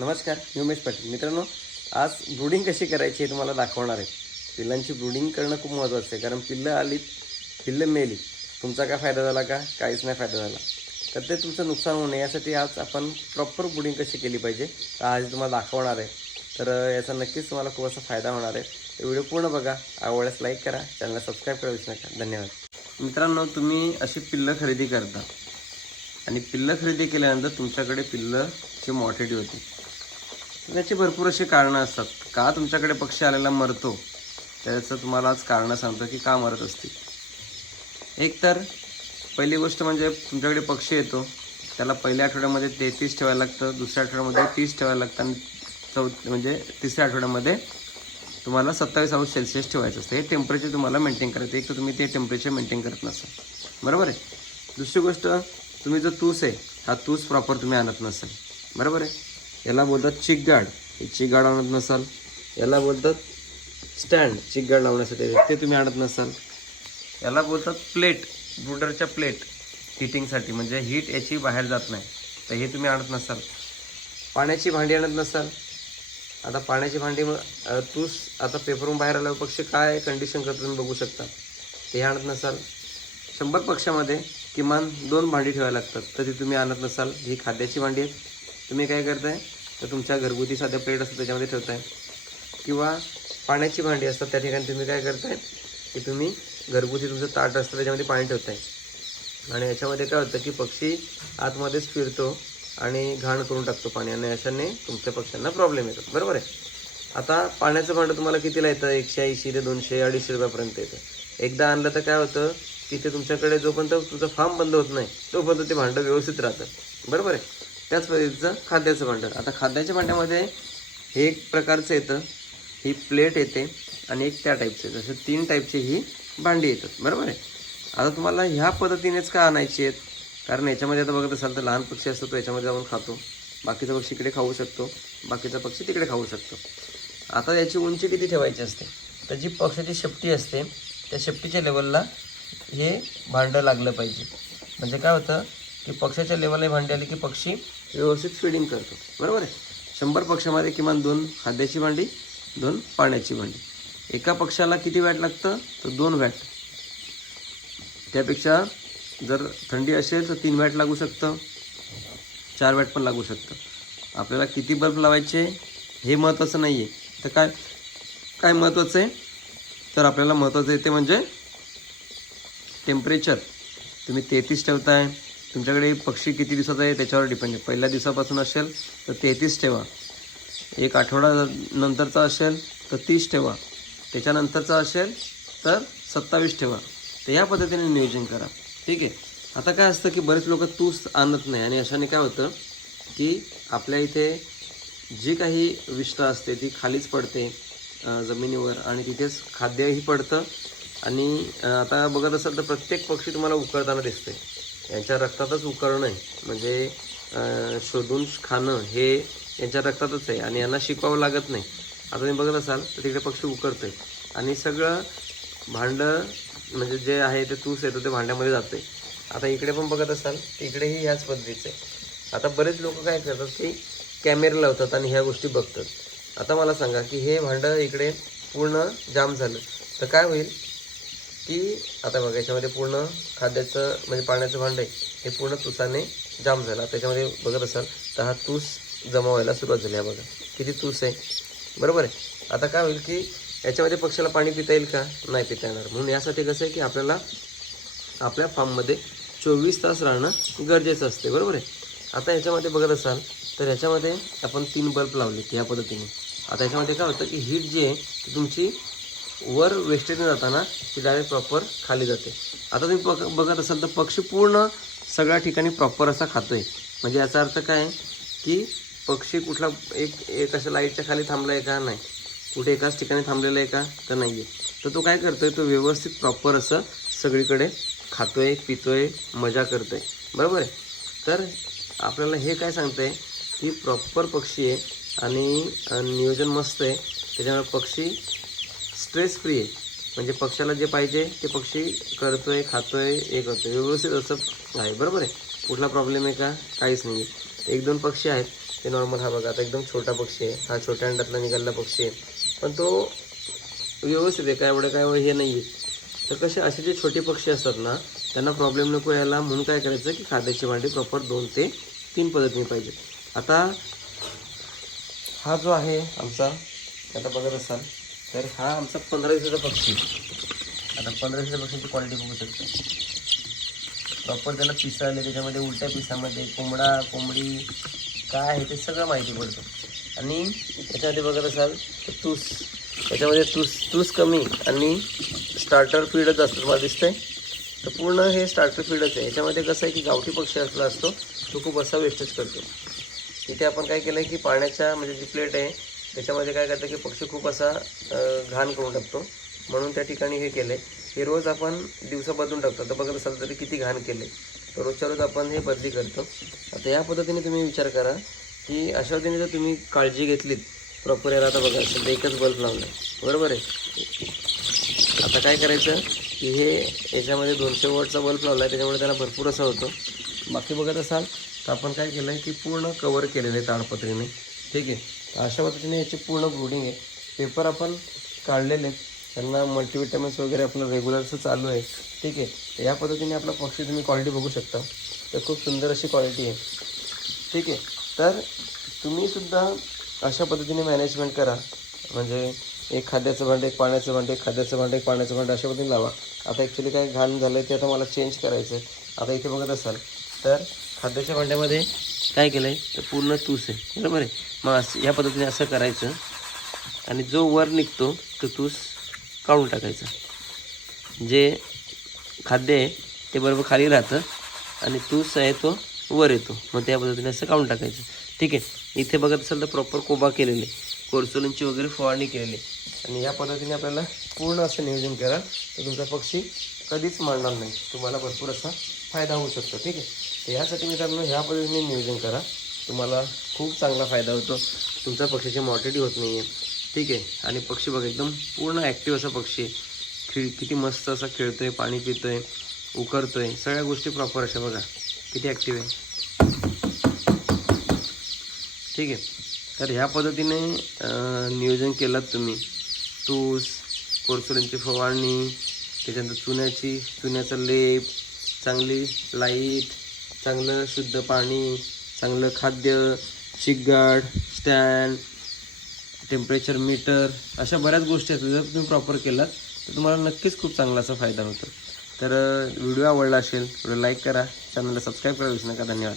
नमस्कार मी उमेश पाटील. मित्रांनो आज ब्रुडिंग कशी करायची हे तुम्हाला दाखवणार आहे. पिल्लांची ब्रुडिंग करणं खूप महत्त्वाचं आहे कारण पिल्लं आलीत पिल्लं मेली. तुमचा काय फायदा झाला का? काहीच नाही फायदा झाला. तर ते तुमचं नुकसान होऊ नये यासाठी आज आपण प्रॉपर ब्रुडिंग कशी केली पाहिजे तर आज तुम्हाला दाखवणार आहे. तर याचा नक्कीच तुम्हाला खूप असा फायदा होणार आहे. तर व्हिडिओ पूर्ण बघा आवडल्यास लाईक करा चॅनलला सबस्क्राईब करा विसरू नका. धन्यवाद. मित्रांनो तुम्ही अशी पिल्लं खरेदी करता. आणि पिल्लं खरेदी केल्यानंतर तुमच्याकडे पिल्लंची मॉर्टेडी होती. त्याची भरपूर अशी कारणं असतात. का तुमच्याकडे पक्षी आलेला मरतो त्याचं तुम्हाला आज कारणं सांगतो की का मरत असतील? एक तर पहिली गोष्ट म्हणजे तुमच्याकडे पक्षी येतो त्याला पहिल्या आठवड्यामध्ये तेहतीस ठेवायला लागतं दुसऱ्या आठवड्यामध्ये तीस ठेवायला लागतं आणि चौ म्हणजे तिसऱ्या आठवड्यामध्ये तुम्हाला सत्तावीस अंश सेल्सिअस ठेवायचं असतं. हे टेम्परेचर तुम्हाला मेंटेन करायचं. एक तर तुम्ही ते टेम्परेचर मेंटेन करत नसाल. बरोबर आहे? दुसरी गोष्ट तुम्ही जो तूस आहे हा तूस प्रॉपर तुम्ही आणत नसाल. बरोबर आहे? याला बोलतात चिकगाड. गार्ड हे गार्ड आणत नसाल. याला बोलतात स्टँड चिकगाड गार्ड लावण्यासाठी. ते तुम्ही आणत नसाल. याला बोलतात प्लेट ब्रुडरच्या प्लेट हिटिंगसाठी. म्हणजे हीट याची बाहेर जात नाही. तर हे तुम्ही आणत नसाल. पाण्याची भांडी आणत नसाल. आता पाण्याची भांडी मग तूस आता पेपरून बाहेर आल्यावर पक्षी काय कंडिशन करतो तुम्ही बघू शकता. ते आणत नसाल. शंभर पक्षामध्ये किमान दोन भांडी ठेवायला लागतात. तर ती तुम्ही आणत नसाल. ही खाद्याची भांडी आहेत. तुम्ही काय करताय? तर तुमच्या घरगुती साध्या प्लेट असतात त्याच्यामध्ये ठेवताय. किंवा पाण्याची भांडी असतात त्या ठिकाणी तुम्ही काय करताय? की तुम्ही घरगुती तुमचं ताट असतं त्याच्यामध्ये पाणी ठेवताय. आणि याच्यामध्ये काय होतं की पक्षी आतमध्येच फिरतो आणि घाण करून टाकतो पाणी आणि अशाने तुमच्या पक्ष्यांना प्रॉब्लेम येतो बरोबर आहे? आता पाण्याचं भांडं तुम्हाला कितीला येतं? एकशे ऐंशी ते दोनशे अडीचशे रुपयापर्यंत येतं. एकदा आणलं तर काय होतं की ते तुमच्याकडे जोपर्यंत तुमचं फार्म बंद होत नाही तोपर्यंत ते भांडं व्यवस्थित राहतं. बरोबर आहे? त्याच पद्धतीचं खाद्याचं भांडं. आता खाद्याच्या भांड्यामध्ये हे एक प्रकारचं येतं. ही प्लेट येते आणि एक त्या टाईपचं येतं. असे तीन टाईपची ही भांडी येतात. बरोबर आहे? आता तुम्हाला ह्या पद्धतीनेच का आणायची आहेत? कारण याच्यामध्ये आता बघत असाल तर लहान पक्षी असतो तो याच्यामध्ये जाऊन खातो. बाकीचा पक्षी इकडे खाऊ शकतो. बाकीचा पक्षी तिकडे खाऊ शकतो. आता याची उंची किती ठेवायची असते? तर जी पक्षाची शेपटी असते त्या शेपटीच्या लेवलला हे भांडं लागलं पाहिजे. म्हणजे काय होतं? की पक्षाच्या लेवलला भांडी आली की पक्षी व्यवस्थित फिडिंग करतो. बरोबर आहे? शंभर पक्षामध्ये किमान दोन खाद्याची भांडी दोन पाण्याची भांडी. एका पक्षाला किती वॅट लागतं? तर दोन वॅट त्यापेक्षा जर थंडी असेल तर तीन वॅट लागू शकतं. चार वॅट पण लागू शकतं. आपल्याला किती बल्ब लावायचे हे महत्त्वाचं नाही आहे तर काय काय महत्त्वाचं आहे? तर आपल्याला महत्त्वाचं आहे ते म्हणजे टेम्परेचर तुम्ही तेहतीस ठेवताय. तुमच्याकडे पक्षी किती दिवसाचा आहे त्याच्यावर डिपेंड आहे. पहिल्या दिवसापासून असेल तर तेहतीस ठेवा. एक आठवडा नंतरचा असेल तर तीस ठेवा. त्याच्यानंतरचा असेल तर सत्तावीस ठेवा. तर या पद्धतीने नियोजन करा. ठीक आहे? आता काय असतं की बरेच लोक तूस आणत नाही आणि अशाने काय होतं की आपल्या इथे जी काही विष्ठा असते ती खालीच पडते जमिनीवर आणि तिथेच खाद्यही पडतं आणि आता बघत असाल तर प्रत्येक पक्षी तुम्हाला उकळताना दिसते यांच्या रक्तातच उकळणं आहे. म्हणजे शोधून खाणं हे यांच्या रक्तातच आहे आणि यांना शिकवावं लागत नाही. आता तुम्ही बघत असाल तर तिकडे पक्षी उकळतोय आणि सगळं भांडं म्हणजे जे आहे ते तूस येतं ते भांड्यामध्ये जाते आता इकडे पण बघत असाल तिकडेही इकडेही ह्याच पद्धतीचं आहे. आता बरेच लोक काय करतात की कॅमेरे लावतात आणि ह्या गोष्टी बघतात. आता मला सांगा की हे भांडं इकडे पूर्ण जाम झालं तर काय होईल? की आता बघा याच्यामध्ये पूर्ण खाद्याचं म्हणजे पाण्याचं भांडं आहे हे पूर्ण तुसाने जाम झाला. त्याच्यामध्ये बघत असाल तर हा तूस जमा व्हायला सुरुवात झाली आहे बघा. किती तूस आहे? बरोबर आहे? आता काय होईल की याच्यामध्ये पक्षाला पाणी पिता येईल का? नाही पिता येणार. म्हणून यासाठी कसं आहे की आपल्याला आपल्या फार्ममध्ये चोवीस तास राहणं गरजेचं असते. बरोबर आहे? आता याच्यामध्ये बघत असाल तर याच्यामध्ये आपण तीन बल्ब लावले या पद्धतीने. आता याच्यामध्ये काय होतं की हीट जी आहे ती तुमची वर वेस्टेजने जाताना ती डायरेक्ट प्रॉपर खाली जाते. आता तुम्ही बघ बघत असाल तर पक्षी पूर्ण सगळ्या ठिकाणी प्रॉपर असा खातो आहे म्हणजे याचा अर्थ काय आहे की पक्षी कुठला एक एक अशा लाईटच्या खाली थांबला आहे का? नाही. कुठे एकाच ठिकाणी थांबलेला आहे का? तर नाही आहे तर तो काय करतोय? तो व्यवस्थित प्रॉपर असं सगळीकडे खातो आहे पितो आहे मजा करतो आहे बरोबर आहे? तर आपल्याला हे काय सांगतंय की प्रॉपर पक्षी आहे आणि नियोजन मस्त आहे. त्याच्यामुळे पक्षी स्ट्रेस फ्री आहे. म्हणजे पक्षाला जे पाहिजे ते पक्षी करतो आहे खातो आहे हे करतो आहे व्यवस्थित असं आहे. बरोबर आहे? कुठला प्रॉब्लेम आहे का? काहीच नाही. आहे एक दोन पक्षी आहेत. ते नॉर्मल हा बघा. आता एकदम छोटा पक्षी आहे. हा छोट्या अंड्यातला निघालेला पक्षी आहे. पण तो व्यवस्थित आहे. काय एवढं काय हे नाही आहे तर कसे असे जे छोटे पक्षी असतात ना त्यांना प्रॉब्लेम नको यायला. म्हणून काय करायचं की खाद्याची भांडी प्रॉपर दोन ते तीन पद्धतीने पाहिजे. आता हा जो आहे आमचा आता बघत असाल. तर हा आमचा पंधरा दिवसाचा पक्षी. आता पंधरा दिवसाच्या पक्षीची क्वालिटी बघू शकतो. प्रॉपर त्याला पिसाळले त्याच्यामध्ये उलट्या पिसामध्ये कोंबडा कोंबडी काय आहे ते सगळं माहिती पडतं. आणि याच्यामध्ये बघत असाल तर तूस. याच्यामध्ये तूस तूस कमी आणि स्टार्टर फीडच असतं तुम्हाला दिसतंय. तर पूर्ण हे स्टार्टर फीडच आहे. याच्यामध्ये कसं आहे की गावठी पक्षी असला असतो तो खूप असा वेस्टेज करतो. इथे आपण काय केलं आहे की पाण्याच्या म्हणजे जी प्लेट आहे त्याच्यामध्ये काय करतं की पक्षी खूप असा घाण करून टाकतो. म्हणून त्या ठिकाणी हे केलं आहे हे रोज आपण दिवसा बदलून टाकतो. आता बघत असाल तरी किती घाण केले तर रोजच्या रोज आपण हे बदली करतो. आता या पद्धतीने तुम्ही विचार करा की अशा पद्धतीने जर तुम्ही काळजी घेतलीत प्रॉपर याला आता बघा सध्या एकच बल्ब लावला आहे बरोबर आहे? आता काय करायचं की हे याच्यामध्ये दोनशे वॉटचा बल्ब लावला आहे त्याच्यामुळे त्याला भरपूर असा होतो. बाकी बघत असाल तर आपण काय केलं आहे की पूर्ण कवर केलेलं आहे ताडपत्रीने. ठीक आहे? अशा पद्धतीने याची पूर्ण ब्रुडिंग आहे. पेपर आपण काढलेले आहेत. त्यांना मल्टीविटॅमिन्स वगैरे आपलं रेग्युलरचं चालू आहे. ठीक आहे. या पद्धतीने आपला पक्षी तुम्ही क्वालिटी बघू शकता. तर खूप सुंदर अशी क्वालिटी आहे. ठीक आहे. तर तुम्ही सुद्धा अशा पद्धतीने मॅनेजमेंट करा. म्हणजे एक खाद्याचं भांडं एक पाण्याचं भांडं एक खाद्याचं भांडं एक पाण्याचं भांडं अशा पद्धतीने लावा. आता ॲक्च्युली काय घाण झालं आहे ते आता मला चेंज करायचं आहे आता इथे बघत असाल. तर खाद्याच्या भांड्यामध्ये काय केलं आहे तर पूर्ण तूस आहे. बरोबर आहे? मग असं या पद्धतीने असं करायचं. आणि जो वर निघतो तो तूस काढून टाकायचा. जे खाद्य आहे ते बरोबर खाली राहतं. आणि तूस आहे तो वर येतो. मग त्या पद्धतीने असं काढून टाकायचं. ठीक आहे? इथे बघत असेल तर प्रॉपर कोबा केलेले. कोरसोलींची वगैरे फवारणी केलेली. आणि या पद्धतीने आपल्याला पूर्ण असं नियोजन करा तर तुमचा पक्षी कधीच मारणार नाही. तुम्हाला भरपूर असा फायदा होऊ शकतो. ठीक आहे? तर यासाठी मित्रांनो ह्या पद्धतीने नियोजन करा. तुम्हाला खूप चांगला फायदा होतो. तुमचा पक्षीची मॉर्टिटी होत नाही आहे ठीक आहे? आणि पक्षी बघा एकदम पूर्ण ॲक्टिव्ह असा पक्षी आहे. खेळ किती मस्त असा खेळतो आहे पाणी पितो आहे उकरतो आहे सगळ्या गोष्टी प्रॉपर अशा बघा. किती ॲक्टिव्ह आहे. ठीक आहे? तर ह्या पद्धतीने नियोजन केलात तुम्ही. तूस कोरसुऱ्यांची फवारणी त्याच्यानंतर चुन्याची चुन्याचा लेप चांगली लाइट चांगलं शुद्ध पाणी चांगलं खाद्य चिकगाड स्टँड टेम्परेचर मीटर अशा बऱ्याच गोष्टी आहेत. जर तुम्ही प्रॉपर केलात तर तुम्हाला नक्कीच खूप चांगला असा फायदा होतो. तर व्हिडिओ आवडला असेल व्हिडिओ लाईक करा. चॅनलला सबस्क्राईब करा विसरू नका. धन्यवाद.